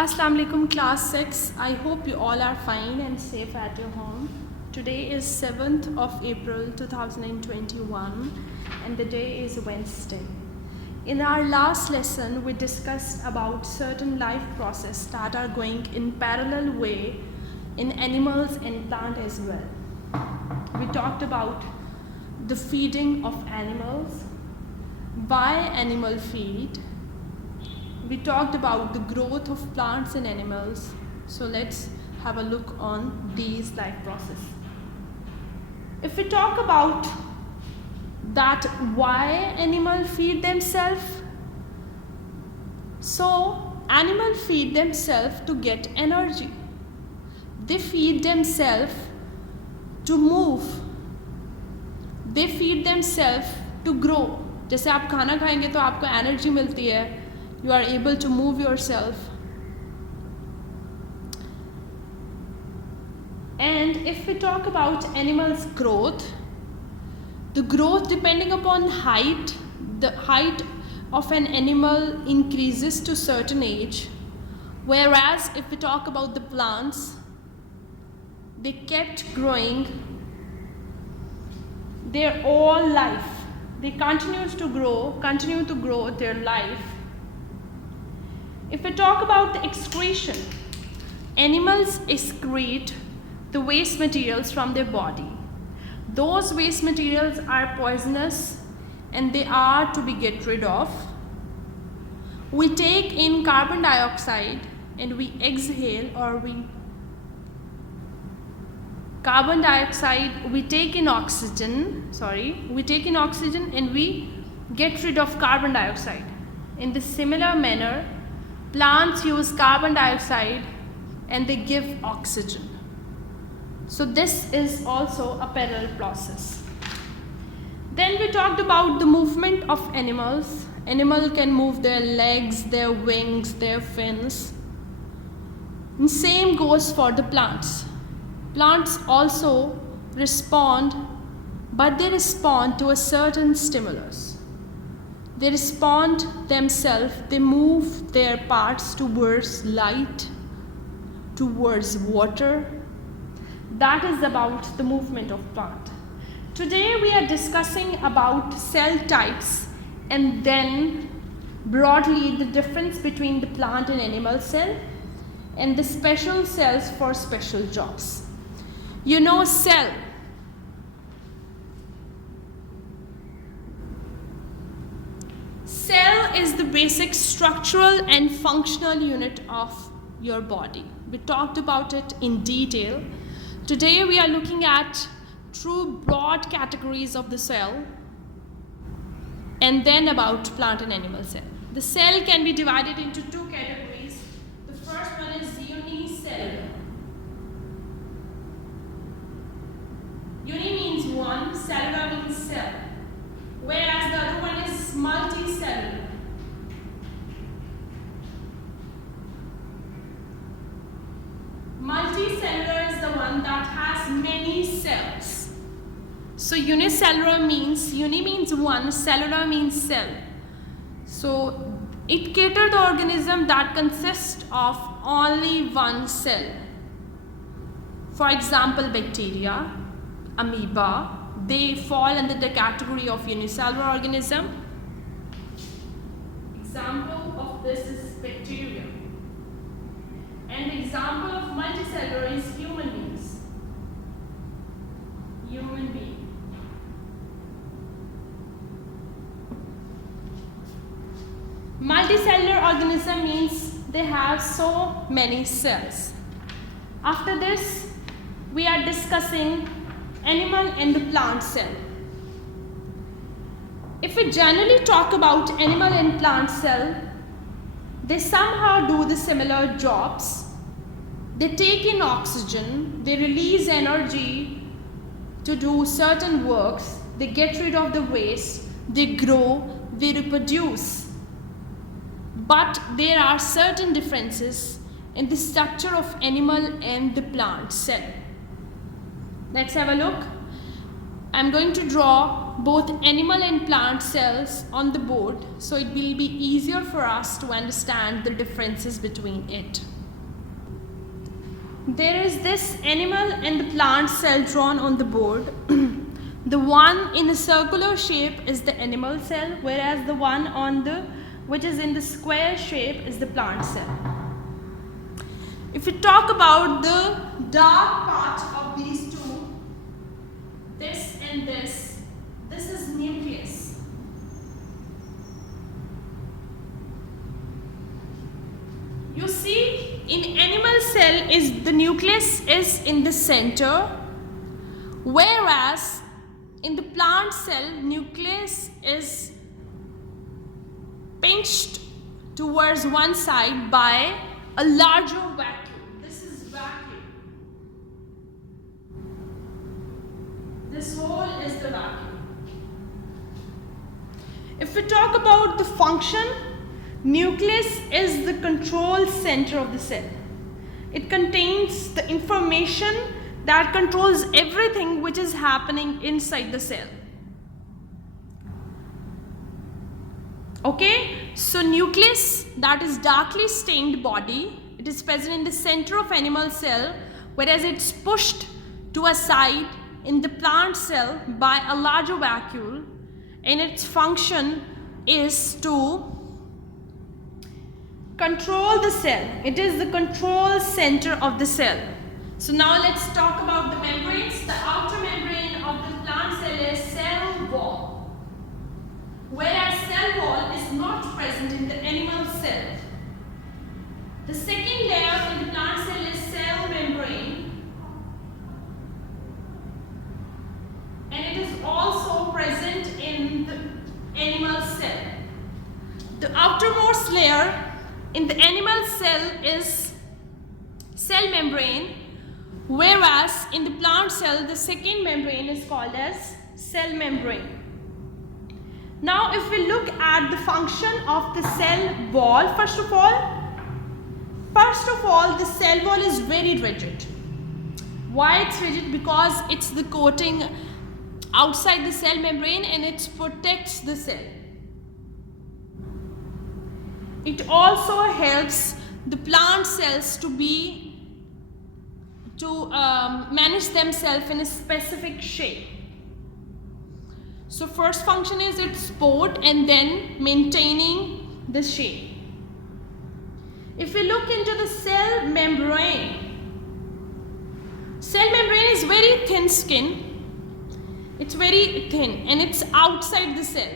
Assalamu alaikum class 6. I hope you all are fine and safe at your home. Today is 7th of April 2021 and the day is Wednesday. In our last lesson we discussed about certain life processes that are going in parallel way in animals and plant as well. We talked about the feeding of animals, why animal feed. We talked about the growth of plants and animals. So let's have a look on these life processes. If we talk about that why animals feed themselves, so animals feed themselves to get energy. They feed themselves to move. They feed themselves to grow. जैसे आप खाना खाएंगे तो आपको energy मिलती है. You are able to move yourself. And if we talk about animals' growth, the growth depending upon height, the height of an animal increases to certain age. Whereas if we talk about the plants, they kept growing their whole life. They continue to grow their life. If we talk about the excretion, animals excrete the waste materials from their body. Those waste materials are poisonous and they are to be get rid of. We take in carbon dioxide and we exhale, we take in oxygen and we get rid of carbon dioxide. In the similar manner, plants use carbon dioxide and they give oxygen. So this is also a parallel process. Then we talked about the movement of animals. Animals can move their legs, their wings, their fins. And same goes for the plants. Plants also respond, but they respond to a certain stimulus. They respond themselves, they move their parts towards light, towards water. That is about the movement of plant. Today we are discussing about cell types and then broadly the difference between the plant and animal cell and the special cells for special jobs. You know, cell. Cell is the basic structural and functional unit of your body. We talked about it in detail. Today we are looking at two broad categories of the cell and then about plant and animal cell. The cell can be divided into two categories. The first one is unicellular. Uni means one, cellular means cell. Whereas the other one is multicellular. Multicellular is the one that has many cells. So unicellular means, uni means one, cellular means cell. So it caters the organism that consists of only one cell. For example, bacteria, amoeba, they fall under the category of unicellular organism. Example of this is bacteria. And the example of multicellular is human beings. Human being. Multicellular organism means they have so many cells. After this, we are discussing animal and the plant cell. If we generally talk about animal and plant cell, they somehow do the similar jobs. They take in oxygen, they release energy to do certain works, they get rid of the waste, they grow, they reproduce. But there are certain differences in the structure of animal and the plant cell. Let's have a look. I'm going to draw both animal and plant cells on the board so it will be easier for us to understand the differences between it. there is this animal and the plant cell drawn on the board. The one in a circular shape is the animal cell, whereas the one which is in the square shape is the plant cell. If we talk about the dark part of these two, this and this is nucleus. You see, in animal cell the nucleus is in the center, whereas in the plant cell nucleus is pinched towards one side by a larger vacuole. This is vacuole. This hole is the vacuole. If we talk about the function, nucleus is the control center of the cell. It contains the information that controls everything which is happening inside the cell. Okay, so nucleus, that is darkly stained body, it is present in the center of animal cell, whereas it's pushed to a side in the plant cell by a larger vacuole, and its function is to control the cell. It is the control center of the cell. So now let's talk about the membranes. The outer membrane of the plant cell is cell wall, whereas cell wall is not present in the animal cell. The second layer in the plant cell is cell membrane, and it is also present in the animal cell. The outermost layer in the animal cell is cell membrane, whereas in the plant cell the second membrane is called as cell membrane. Now if we look at the function of the cell wall, first of all the cell wall is very rigid. Why it's rigid? Because it's the coating outside the cell membrane and it protects the cell. It also helps the plant cells to manage themselves in a specific shape. So first function is its support and then maintaining the shape. If we look into the cell membrane is very thin skin. It's very thin and it's outside the cell.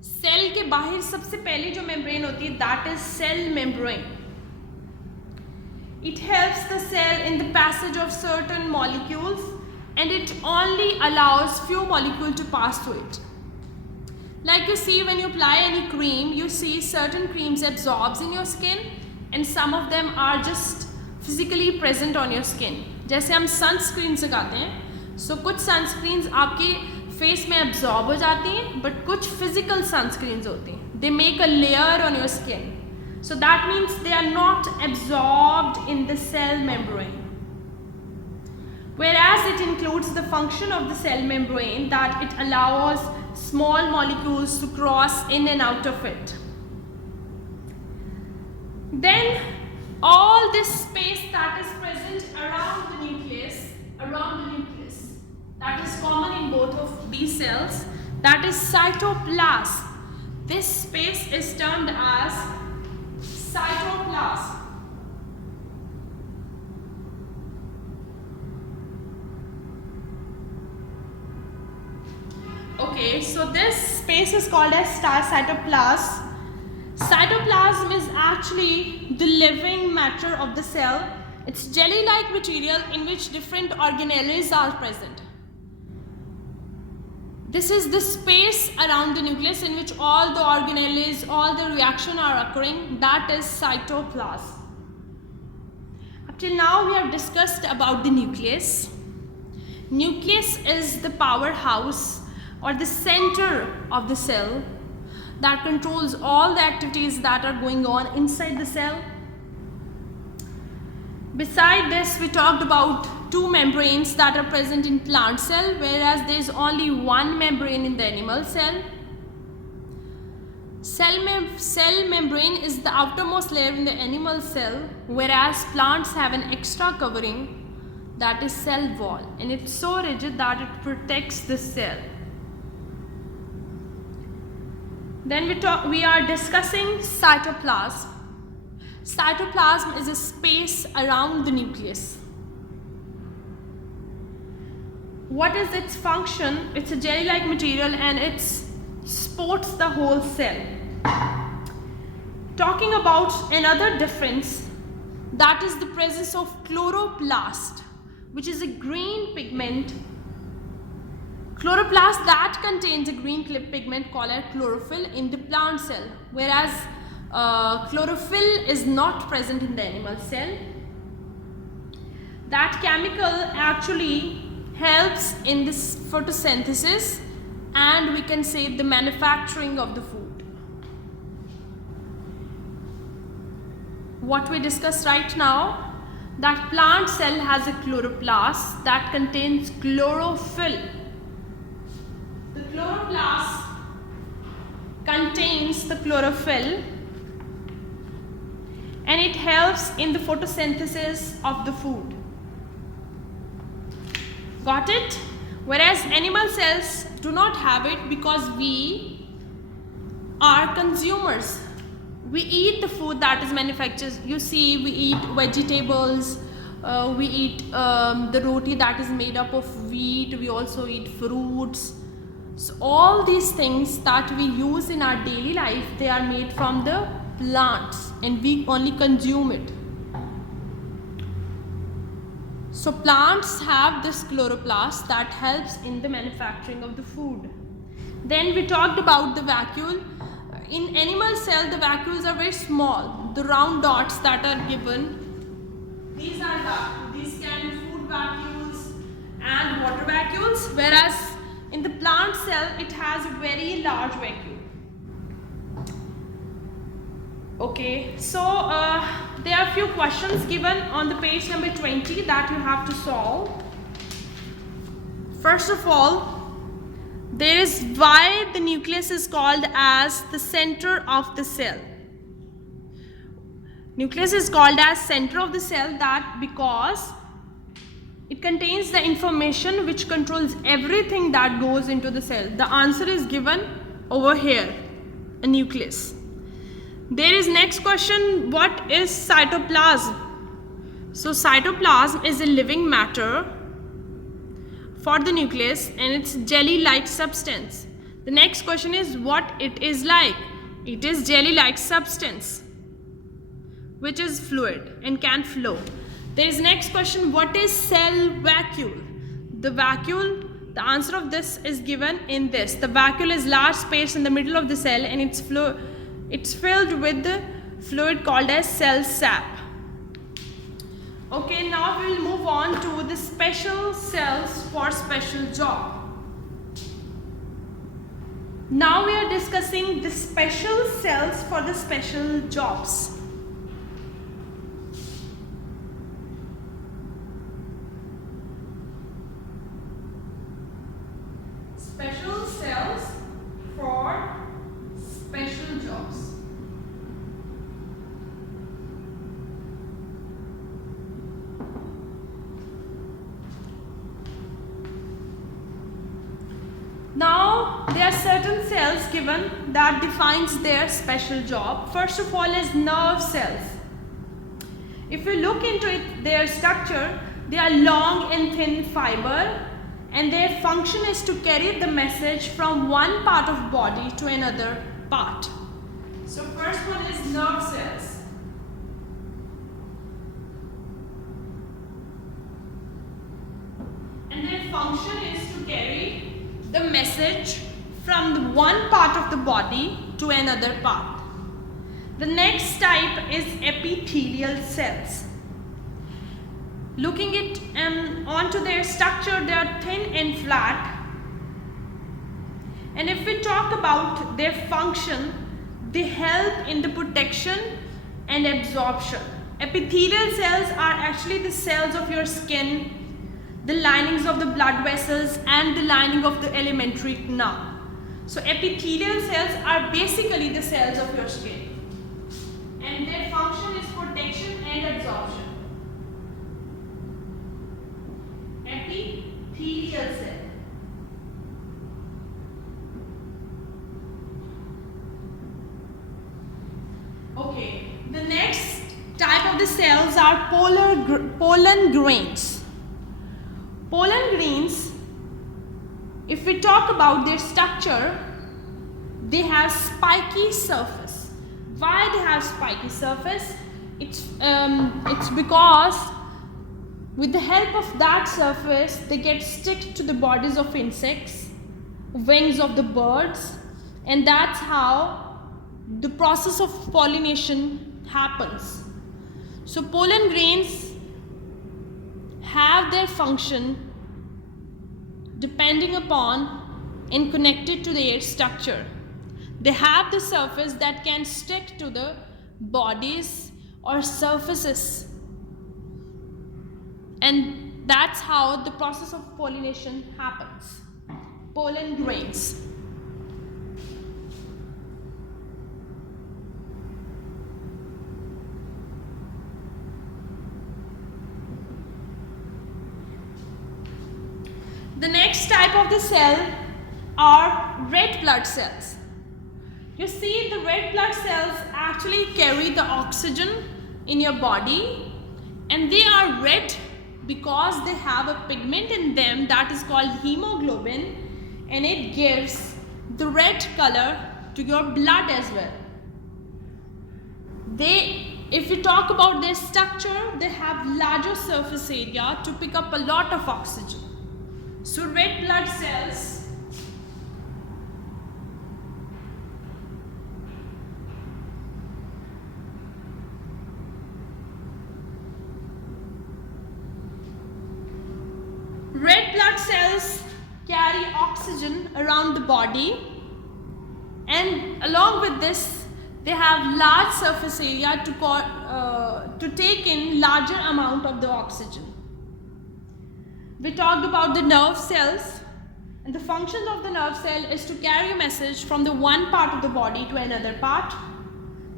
Cell के बाहर सबसे पहले जो membrane होती है, that is cell membrane. It helps the cell in the passage of certain molecules, and it only allows few molecules to pass through it. Like you see when you apply any cream, you see certain creams absorbs in your skin and some of them are just physically present on your skin. जैसे हम sunscreens लगाते हैं, so कुछ sunscreens आपके face में absorb हो जाती हैं, but कुछ physical sunscreens होती हैं. They make a layer on your skin. So that means they are not absorbed in the cell membrane. Whereas it includes the function of the cell membrane that it allows small molecules to cross in and out of it. Then all this space that is present around the nucleus, that is common in both of these cells, that is cytoplasm. This space is termed as cytoplasm. Okay, so this space is called as cytoplasm. Cytoplasm is actually the living matter of the cell. It's jelly-like material in which different organelles are present. This is the space around the nucleus in which all the organelles, all the reactions are occurring. That is cytoplasm. Up till now we have discussed about the nucleus. Nucleus is the powerhouse or the center of the cell that controls all the activities that are going on inside the cell. Beside this, we talked about two membranes that are present in plant cell, whereas there is only one membrane in the animal cell. Cell membrane is the outermost layer in the animal cell, whereas plants have an extra covering, that is cell wall, and it's so rigid that it protects the cell. Then we are discussing cytoplasm. Cytoplasm is a space around the nucleus. What is its function? It's a jelly-like material and it supports the whole cell. Talking about another difference, that is the presence of chloroplast, which is a green pigment. Chloroplast that contains a green pigment called as chlorophyll in the plant cell, whereas chlorophyll is not present in the animal cell. That chemical actually helps in this photosynthesis and we can say the manufacturing of the food. What we discussed right now, that plant cell has a chloroplast that contains chlorophyll. The chloroplast contains the chlorophyll and it helps in the photosynthesis of the food. Got it? Whereas animal cells do not have it because we are consumers. We eat the food that is manufactured. You see, we eat vegetables, we eat the roti that is made up of wheat, we also eat fruits. So all these things that we use in our daily life, they are made from the plants and we only consume it. So plants have this chloroplast that helps in the manufacturing of the food. Then we talked about the vacuole. In animal cell, the vacuoles are very small. The round dots that are given, these are vacuoles. These can be food vacuoles and water vacuoles, whereas in the plant cell, it has a very large vacuole. Okay, so there are a few questions given on the page number 20 that you have to solve. First of all, there is why the nucleus is called as the center of the cell. Nucleus is called as center of the cell that because it contains the information which controls everything that goes into the cell. The answer is given over here, a nucleus. There is next question, what is cytoplasm? So cytoplasm is a living matter for the nucleus and it's jelly-like substance. The next question is what it is like. It is jelly-like substance which is fluid and can flow. There is next question, what is cell vacuole? The vacuole, the answer of this is given in this. The vacuole is large space in the middle of the cell and it's filled with the fluid called as cell sap. Okay, now we will move on to the special cells for special job. Now we are discussing the special cells for the special jobs. Special cells for special jobs. Now there are certain cells given that defines their special job. First of all is nerve cells. If you look into it, their structure, they are long and thin fiber and their function is to carry the message from one part of body to another part. So first one is nerve cells. And their function is to carry the message from the one part of the body to another part. The next type is epithelial cells. Looking it onto their structure, they are thin and flat. And if we talk about their function, they help in the protection and absorption. Epithelial cells are actually the cells of your skin, the linings of the blood vessels and the lining of the alimentary canal. So epithelial cells are basically the cells of your skin, and their function is protection and absorption. Epithelial cell. Okay, the next type of the cells are pollen grains. Pollen grains, if we talk about their structure, they have spiky surface. Why they have spiky surface? It's because with the help of that surface, they get stick to the bodies of insects, wings of the birds, and that's how the process of pollination happens. So pollen grains have their function depending upon and connected to their structure. They have the surface that can stick to the bodies or surfaces, and that's how the process of pollination happens. Pollen grains. The next type of the cell are red blood cells. You see, the red blood cells actually carry the oxygen in your body, and they are red because they have a pigment in them that is called hemoglobin, and it gives the red color to your blood as well. If you talk about their structure, they have larger surface area to pick up a lot of oxygen. So red blood cells carry oxygen around the body, and along with this they have large surface area to take in larger amount of the oxygen. We talked about the nerve cells, and the function of the nerve cell is to carry a message from the one part of the body to another part.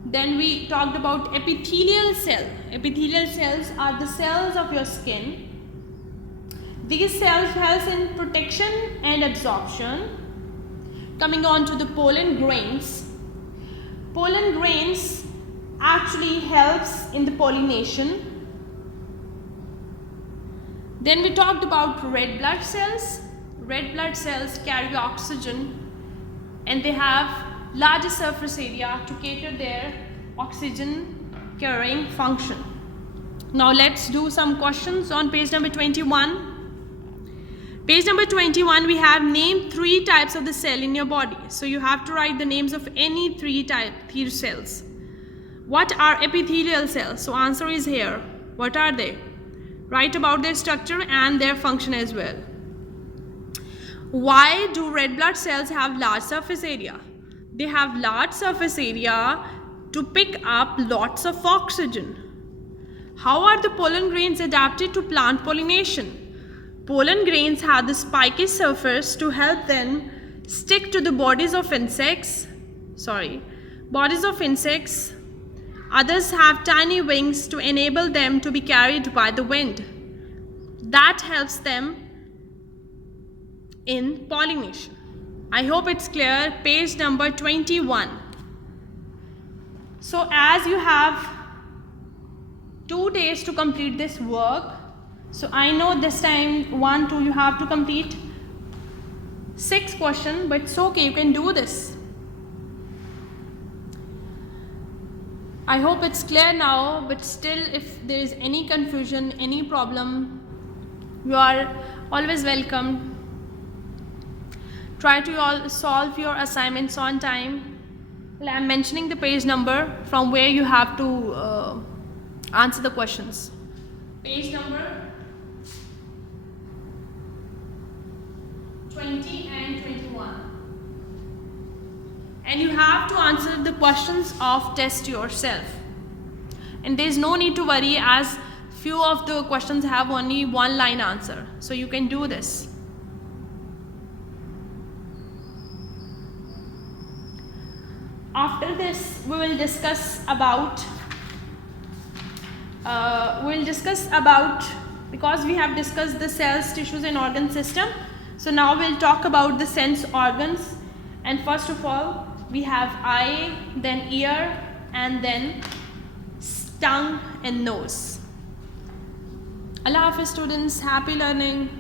Then we talked about epithelial cell. Epithelial cells are the cells of your skin. These cells help in protection and absorption. Coming on to the pollen grains. Pollen grains actually helps in the pollination. Then we talked about red blood cells. Red blood cells carry oxygen, and they have larger surface area to cater their oxygen carrying function. Now let's do some questions on page number 21. Page number 21, we have named 3 types of the cell in your body. So you have to write the names of any 3 cells. What are epithelial cells? So answer is here. What are they? Write about their structure and their function as well. Why do red blood cells have large surface area? They have large surface area to pick up lots of oxygen. How are the pollen grains adapted to plant pollination? Pollen grains have the spiky surface to help them stick to the bodies of insects. Others have tiny wings to enable them to be carried by the wind. That helps them in pollination. I hope it's clear. Page number 21. So as you have 2 days to complete this work, so I know this time 1, 2 you have to complete 6 questions, but it's okay, you can do this. I hope it's clear now, but still if there is any confusion, any problem, you are always welcome. Try to solve your assignments on time. Well, I'm mentioning the page number from where you have to answer the questions. Page number 20 and 21. And you have to answer the questions of test yourself. And there is no need to worry, as few of the questions have only 1 line answer. So you can do this. after this we will discuss about because we have discussed the cells, tissues and organ system. So now we'll talk about the sense organs. And first of all we have eye, then ear, and then tongue and nose. Allah Hafiz students, happy learning.